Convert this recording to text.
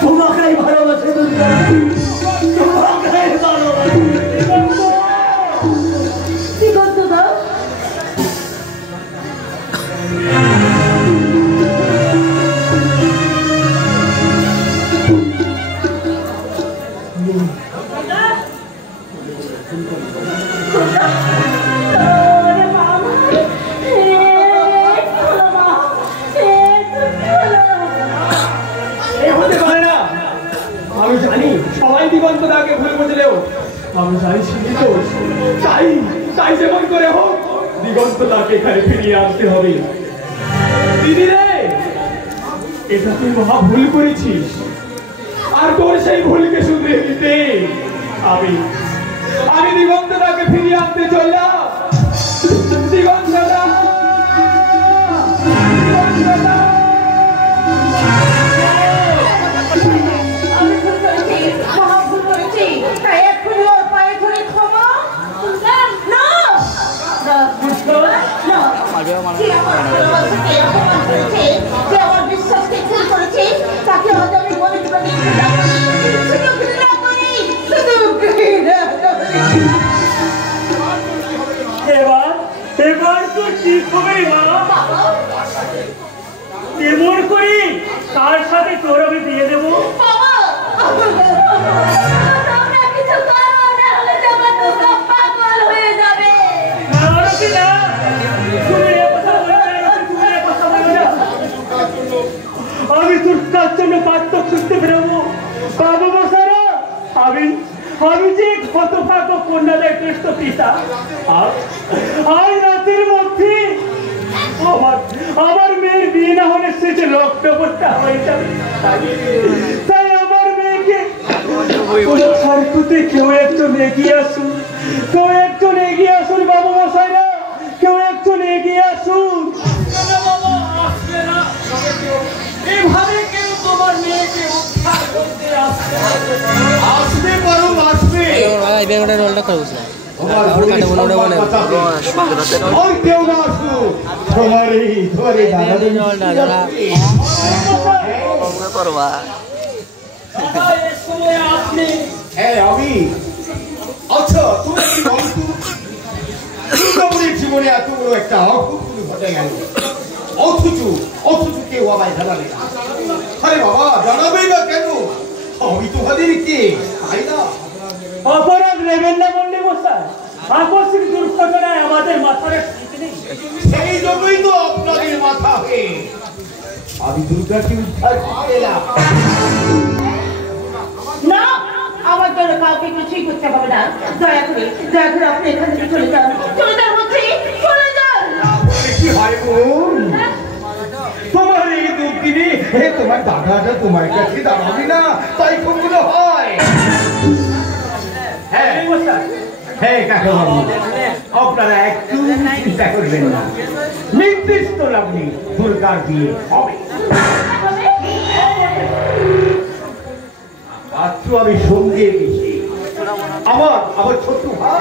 তোমাকেই ভালোবাসে দুর্গা, তোমাকেই ভালোবাসে। দিগন্ত দাও। আমি জানি সবাই দিগন্ত দাকে ভুল বুঝলেও আমি জানি তাই যেমন করে হোক দিগন্ত দাকে এখানে ফিরিয়ে আনতে হবে। দিদি রে, এটা তুই মহা ভুল করেছিস, আর তোর সেই ভুলকে শুধরে দিতে আমি দিগন্ত দাকে ফিরিয়ে আনতে চললাম। দিগন্ত দা, এবার তো ঠিক হবে মা। এমন করি তার সাথে তোর আমি দিয়ে দেবো। আমি তোর জন্য পাত্র খুঁজতে বেরোবো বাবু মশারা। আমি যে হতভাগ্য কন্যাদের কৃষ্ণ পিতা, আর রাতের মধ্যে আমার মেয়ের বিয়ে না হলে সে যে লক্ষ্যবর্তা হয়ে যাবে। তাই আমার মেয়েকে কেউ একজন এগিয়ে আসুন, বাবু মশাইরা, কেউ একজন এগিয়ে আসুন। এভাবে কেউ তোমার মেয়েকে উদ্ধার করতে আসবে পারো, আসবে। রোলটা করে বুঝলাম জীবনে এত বড় একটা ঘটে গেল, অথচ কেউ আমায় জানাবে না। আরে বাবা, জানাবেই না কেন? আমি তোমাদের কে, তাই না? অপরাধ নেবেন না বললে মশাই, আকস্মিক দুর্ঘটনায় আমাদের মাথার সেই জন্যই তো আপনাদের মাথা হয়ে আমি দুর্গাকে উদ্ধার করতে এলাম। না, আমার জন্য কাউকে কিছুই করতে হবে না। দয়া করে আপনি এখান থেকে চলে যান, বলছি, চলে যান। কি হয় বোন, তোমার এই দুঃখিনী, তোমার দাদাটা তোমার কাছে দাঁড়াবে না, তাই কখনো হয়? হ্যাঁ কাকাবাবু, আপনারা একটু চিন্তা করবেন না, নির্দিষ্ট লগ্নে দুর্গার বিয়ে হবে। পাত্র আমি সঙ্গে গেছি, আমার ছোট্ট ভাই